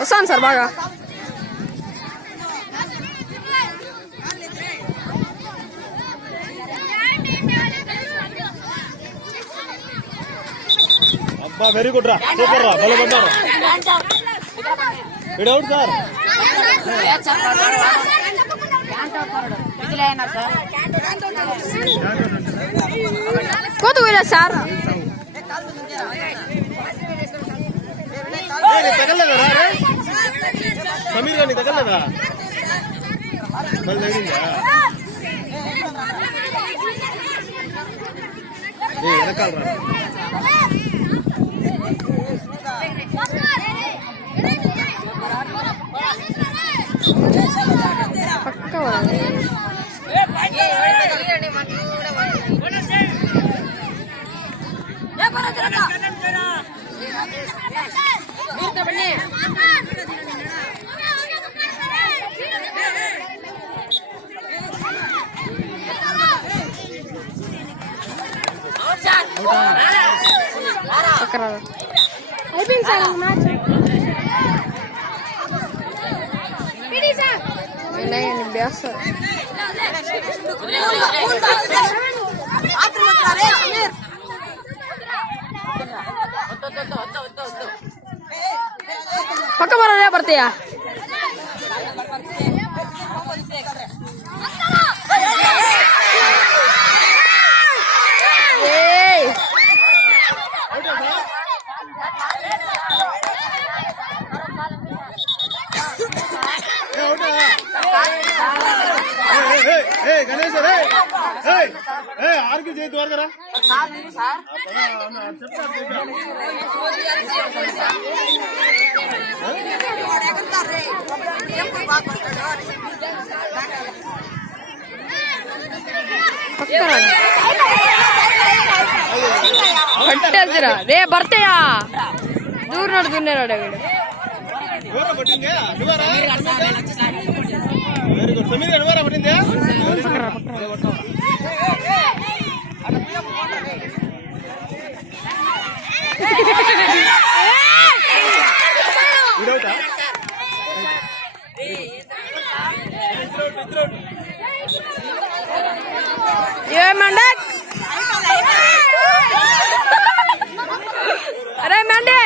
వస్తాను సార్ బాగా. అబ్బా వెరీ గుడ్ రా, సూపర్ రా, భలే పడ్డారు. విడౌట్ సార్ కోత పోయినా సార్. తగలదా సమీర్ గారిని తగలదా మళ్ళీ తగిలిందా వెనకాల రా. పక్క అయిపోయింది సార్ మ్యాచ్. వినాయని బ్యాస్ పక్క బర పడతాయా. గణేష్ ఆర్కి చేయి త్వరగా పట్టేసిరా రే భర్తయా దూర నడు దున్నాడు పట్టిందే. ఏమండే అరే మండే